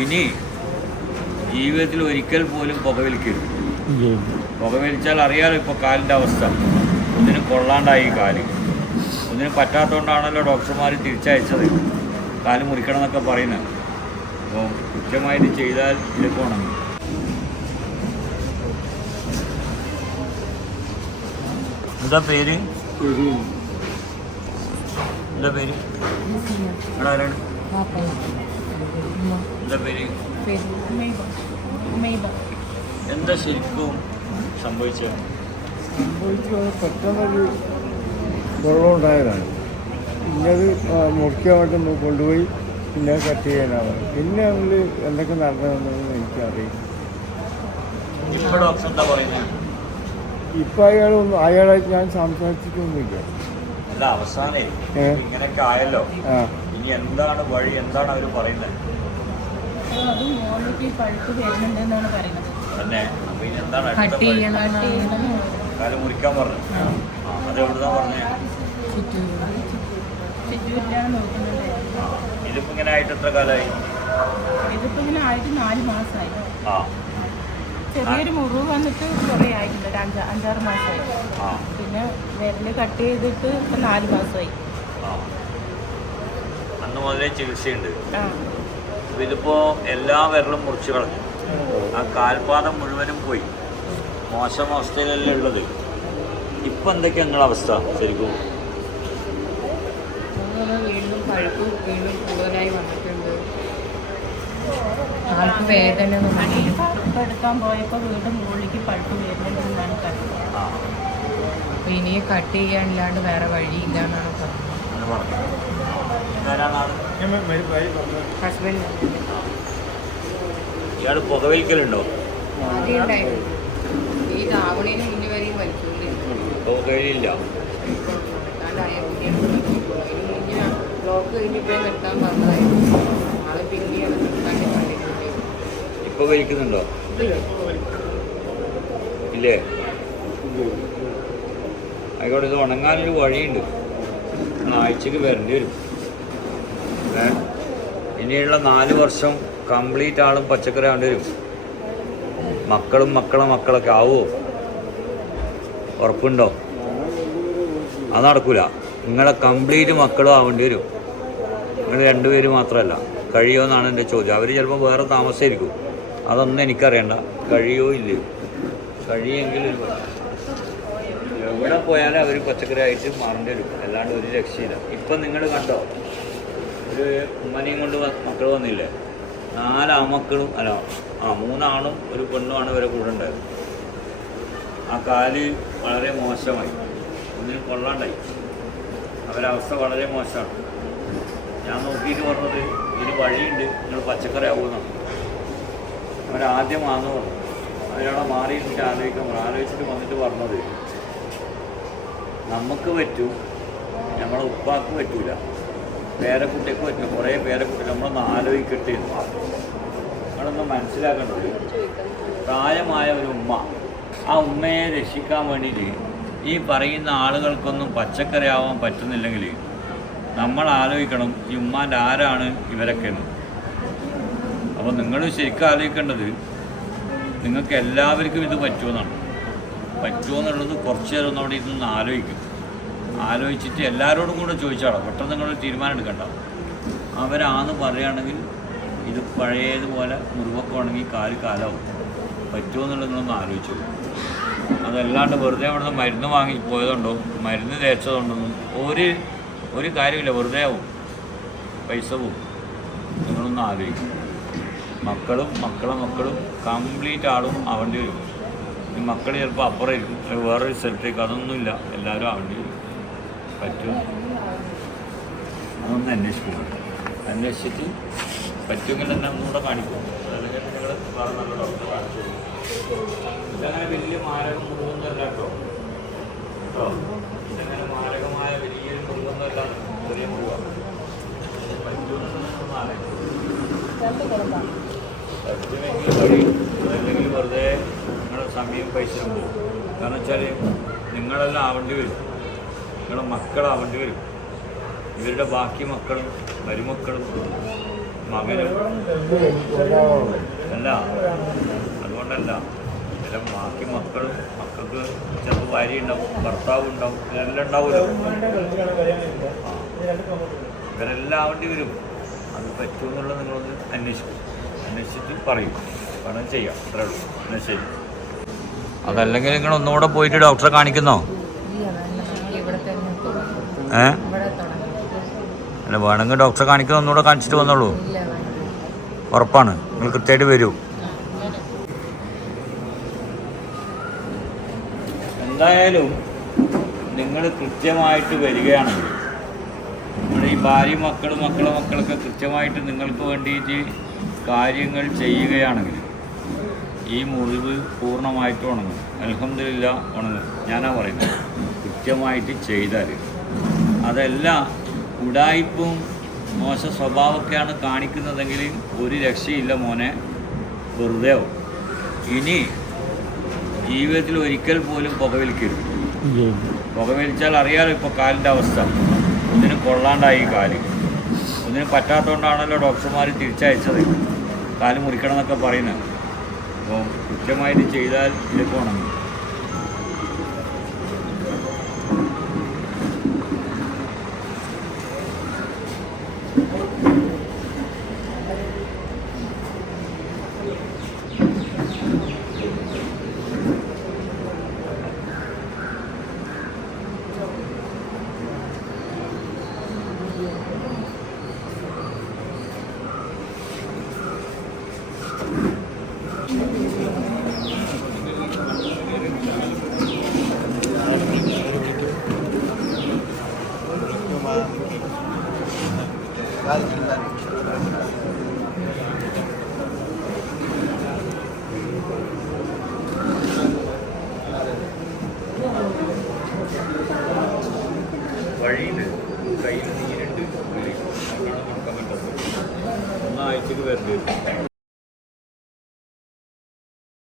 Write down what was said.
ഇനി ജീവിതത്തിൽ ഒരിക്കൽ പോലും പുകവലിക്കരുത്. പുകവലിച്ചാൽ അറിയാലോ ഇപ്പോൾ കാലിൻ്റെ അവസ്ഥ. ഒന്നിനും കൊള്ളാണ്ടായി കാല്. ഒന്നിനും പറ്റാത്തതുകൊണ്ടാണല്ലോ ഡോക്ടർമാർ തിരിച്ചയച്ചത്, കാല് മുറിക്കണം എന്നൊക്കെ പറയുന്നത്. അപ്പോൾ കൃത്യമായിട്ട് ചെയ്താൽ ഇതൊക്കെ ഉണങ്ങും. എന്താ പേര്? എന്താ പേര്? ആരാണ്? എന്താ പേര്? എന്താ ശരിക്കും സംഭവിച്ചത്? പെട്ടെന്നൊരു വെള്ളം ഉണ്ടായതാണ്. പിന്നത് മുറിക്കാൻ വേണ്ടി കൊണ്ടുപോയി പിന്നെ കട്ട് ചെയ്യാനാണ്. പിന്നെ നമ്മൾ എന്തൊക്കെ നടന്നതെന്ന് എനിക്കറിയില്ല. ഇപ്പം അയാളായിട്ട് ഞാൻ സംസാരിച്ചിട്ടൊന്നുമില്ല. അല്ല, അവസാനേ ഇങ്ങനെയൊക്കെ ആയല്ലോ, ഇനി എന്താണ് വഴി? എന്താണ് അവർ പറയുന്നത്? തന്നെ അപ്പൊ ഇനി എന്താണ് കാല് മുറിക്കാൻ പറഞ്ഞു? അതെവിടുന്നാ പറഞ്ഞേ? ഇതിപ്പോ ഇങ്ങനെ ആയിട്ട് എത്ര കാലമായി? ഇതിപ്പോ ഇങ്ങനെ ആയിട്ട് 4 മാസമായി. ചെറിയൊരു മുറിവ് വന്നിട്ട് കുറേ ആയിട്ടുണ്ട്, 5-6 മാസമായി. പിന്നെ വിരല് കട്ട് ചെയ്തിട്ട് ഇപ്പം 4 മാസമായി. അന്ന് മുതലേ ചികിത്സയുണ്ട്. ഇതിപ്പോ എല്ലാ വിരലും മുറിച്ച് കളഞ്ഞു. ആ കാൽപാദം മുഴുവനും പോയി. മോശം അവസ്ഥയിലല്ലേ ഉള്ളത്. ഇപ്പൊ എന്തൊക്കെയാ നിങ്ങളുടെ അവസ്ഥ ശരിക്കും? വീണ്ടും പഴുപ്പ് വീണ്ടും കൂടുതലായി വന്നിട്ടുണ്ട്. ആൾക്ക് വേദന എടുക്കാൻ പോയപ്പോൾ വീണ്ടും മുകളിലേക്ക് പഴുപ്പ് വരുന്നുണ്ടെന്നാണ് പറഞ്ഞത്. അപ്പൊ ഇനി കട്ട് ചെയ്യാനില്ലാണ്ട് വേറെ വഴിയില്ല എന്നാണ് പറഞ്ഞത്. ഹസ്ബൻഡ് ഇയാൾ പുകവലിക്കലുണ്ടോ? ആദ്യം ഉണ്ടായിരുന്നു. ഈ താവണേന് മുന്നേ വരെയും വലിച്ചുകൊണ്ടിരുന്നു. പുകവലിയില്ല. ബ്ലോക്ക് കഴിഞ്ഞിട്ട് നിർത്താൻ പറഞ്ഞതായിരുന്നു. ആളെ പിന്നെയാണ് നിർത്താണ്ട് കണ്ടിട്ടുണ്ട്. ഇപ്പൊ വലിക്കുന്നുണ്ടോ? ഇല്ലേ? ആയിക്കോട്ടെ, ഇത് ഉണങ്ങാനൊരു വഴിയുണ്ട്. ആഴ്ചക്ക് വരേണ്ടി വരും. ഇനിയുള്ള 4 വർഷം കംപ്ലീറ്റ് ആളും പച്ചക്കറി ആവേണ്ടി വരും. മക്കളും മക്കളൊക്കെ ആവുമോ? ഉറപ്പുണ്ടോ? അത് നടക്കൂല. നിങ്ങളെ കംപ്ലീറ്റ് മക്കളും ആവേണ്ടി വരും. നിങ്ങൾ 2 പേര് മാത്രമല്ല. കഴിയുമോ എന്നാണ് എൻ്റെ ചോദ്യം. അവർ ചിലപ്പോൾ വേറെ താമസമായിരിക്കും. അതൊന്നും എനിക്കറിയണ്ട. കഴിയോ ഇല്ലയോ? കഴിയെങ്കിൽ എവിടെ പോയാലും അവർ പച്ചക്കറി ആയിട്ട് മാറേണ്ടി വരും. അല്ലാണ്ട് ഒരു രക്ഷയില്ല. ഇപ്പം നിങ്ങൾ കണ്ടോ, ഒരു ഉമ്മനെയും കൊണ്ട് മക്കൾ വന്നില്ലേ? 4 ആമക്കളും 3 ആണും ഒരു പെണ്ണുമാണ് ഇവരെ കൂടെ ഉണ്ടായത്. ആ കാല് വളരെ മോശമായി, ഒന്നിനും കൊള്ളാണ്ടായി. അവരവസ്ഥ വളരെ മോശമാണ്. ഞാൻ നോക്കിയിട്ട് പറഞ്ഞത് ഇതിന് വഴിയുണ്ട്, നിങ്ങൾ പച്ചക്കറി ആവുമെന്നാണ്. അവരാദ്യം ആന്ന് പറഞ്ഞു. അവരവിടെ മാറിയിട്ട് ആലോചിച്ചിട്ട് വന്നിട്ട് പറഞ്ഞത്, നമുക്ക് പറ്റും, നമ്മളെ ഉപ്പാക്ക് പറ്റൂല, പേരക്കുട്ടിക്ക് പറ്റും. കുറേ പേരക്കുട്ടി നമ്മളൊന്ന് ആലോചിക്കട്ടെ. നിങ്ങളൊന്ന് മനസ്സിലാക്കേണ്ടത്, പ്രായമായ ഒരു ഉമ്മ, ആ ഉമ്മയെ രക്ഷിക്കാൻ വേണ്ടിയിട്ട് ഈ പറയുന്ന ആളുകൾക്കൊന്നും പച്ചക്കറി ആവാൻ പറ്റുന്നില്ലെങ്കിൽ നമ്മൾ ആലോചിക്കണം ഈ ഉമ്മാൻ്റെ ആരാണ് ഇവരൊക്കെ എന്ന്. അപ്പോൾ നിങ്ങൾ ശരിക്കും ആലോചിക്കേണ്ടത്, നിങ്ങൾക്ക് എല്ലാവർക്കും ഇത് പറ്റുമെന്നാണ്. പറ്റുമോ എന്നുള്ളത് കുറച്ച് നേരം ഒന്നവിടെ ഇരുന്ന് ആലോചിച്ചിട്ട് എല്ലാവരോടും കൂടെ ചോദിച്ചാളോ. പെട്ടെന്ന് നിങ്ങളൊരു തീരുമാനം എടുക്കണ്ട. അവരാന്ന് പറയുകയാണെങ്കിൽ ഇത് പഴയതുപോലെ മുറിവൊക്കെ ഉണങ്ങി കാലാവും. പറ്റുമോ എന്നുള്ളത് നിങ്ങളൊന്ന് ആലോചിച്ചു. അതല്ലാണ്ട് വെറുതെ അവിടെ നിന്ന് മരുന്ന് വാങ്ങി പോയതുകൊണ്ടോ മരുന്ന് തേച്ചതുകൊണ്ടൊന്നും ഒരു കാര്യമില്ല. വെറുതെ ആവും, പൈസ പോവും. നിങ്ങളൊന്ന് ആലോചിക്കും. മക്കളും കംപ്ലീറ്റ് ആളും ആവേണ്ടി വരും. ഈ മക്കൾ ചിലപ്പോൾ അപ്പുറം ഇരിക്കും, വേറൊരു സ്ഥലത്തേക്ക്. അതൊന്നുമില്ല, എല്ലാവരും ആവേണ്ടി വരും. പറ്റും, അതൊന്ന് അന്വേഷിച്ചിട്ട് പറ്റുമെങ്കിൽ തന്നെ ഒന്നുകൂടെ കാണിക്കും. അല്ലെങ്കിൽ നിങ്ങൾ വേറെ നല്ല ഡോക്ടറെ കാണിച്ചു. ഇതങ്ങനെ വലിയ മാരകം മുറിവൊന്നുമല്ല കേട്ടോ. ഇതങ്ങനെ മാരകമായ വലിയൊരു മുറിവൊന്നുമല്ല, ചെറിയ മുറിവാണ്. പറ്റുമെങ്കിൽ വഴി, അതല്ലെങ്കിൽ വെറുതെ നിങ്ങളുടെ സമയം പൈസ പോകും. കാരണം വെച്ചാൽ നിങ്ങളെല്ലാം ആവേണ്ടി വരും, നിങ്ങളുടെ മക്കളാവേണ്ടി വരും. ഇവരുടെ ബാക്കി മക്കളും മരുമക്കളും മകനും അല്ല, അതുകൊണ്ടല്ല. ചില ബാക്കി മക്കൾക്ക് ചിലപ്പോൾ ഭാര്യ ഉണ്ടാവും, ഭർത്താവ് ഉണ്ടാവും, ഇവരെല്ലാം ഉണ്ടാവുമല്ലോ. ഇവരെല്ലാം ആവേണ്ടി വരും. അത് പറ്റുമെന്നുള്ളത് നിങ്ങളൊന്ന് അന്വേഷിച്ചിട്ട് പറയും, വേണം ചെയ്യാം. അത്രേ ഉള്ളൂ. എന്നാൽ ശരി. അതല്ലെങ്കിൽ നിങ്ങൾ ഒന്നുകൂടെ പോയിട്ട് ഡോക്ടറെ കാണിക്കുന്നോ? അല്ല, വേണമെങ്കിൽ ഡോക്ടറെ കാണിക്കുന്ന ഒന്നുകൂടെ കാണിച്ചിട്ട് വന്നോളൂ. ഉറപ്പാണ്, നിങ്ങൾ കൃത്യമായിട്ട് വരൂ. എന്തായാലും നിങ്ങൾ കൃത്യമായിട്ട് വരികയാണെങ്കിൽ, നമ്മുടെ ഈ ഭാര്യ മക്കളൊക്കെ കൃത്യമായിട്ട് നിങ്ങൾക്ക് വേണ്ടിയിട്ട് കാര്യങ്ങൾ ചെയ്യുകയാണെങ്കിൽ ഈ മുറിവ് പൂർണ്ണമായിട്ട് ഉണങ്ങും. അൽഹംദുലില്ലാ ഉണങ്ങും. ഞാനാ പറയുന്നത്, കൃത്യമായിട്ട് ചെയ്താൽ. അതല്ല ഉടായിപ്പും മോശ സ്വഭാവമൊക്കെയാണ് കാണിക്കുന്നതെങ്കിൽ ഒരു രക്ഷയില്ല മോനെ, വെറുതെ ആവും. ഇനി ജീവിതത്തിൽ ഒരിക്കൽ പോലും പുകവലിക്കരുത്. പുകവലിച്ചാൽ അറിയാലോ ഇപ്പോൾ കാലിൻ്റെ അവസ്ഥ. ഒന്നിനും കൊള്ളാണ്ടായി കാല്. ഒന്നിനും പറ്റാത്തതുകൊണ്ടാണല്ലോ ഡോക്ടർമാർ തിരിച്ചയച്ചത്, കാല് മുറിക്കണം എന്നൊക്കെ പറയുന്നത്. അപ്പോൾ കൃത്യമായിട്ട് ചെയ്താൽ ഇതൊക്കെ ഉണങ്ങും. വഴിയുണ്ട്, കയ്യിൽ നീരുണ്ട്, ഒന്നാഴ്ചക്ക് വരേണ്ടി വരും.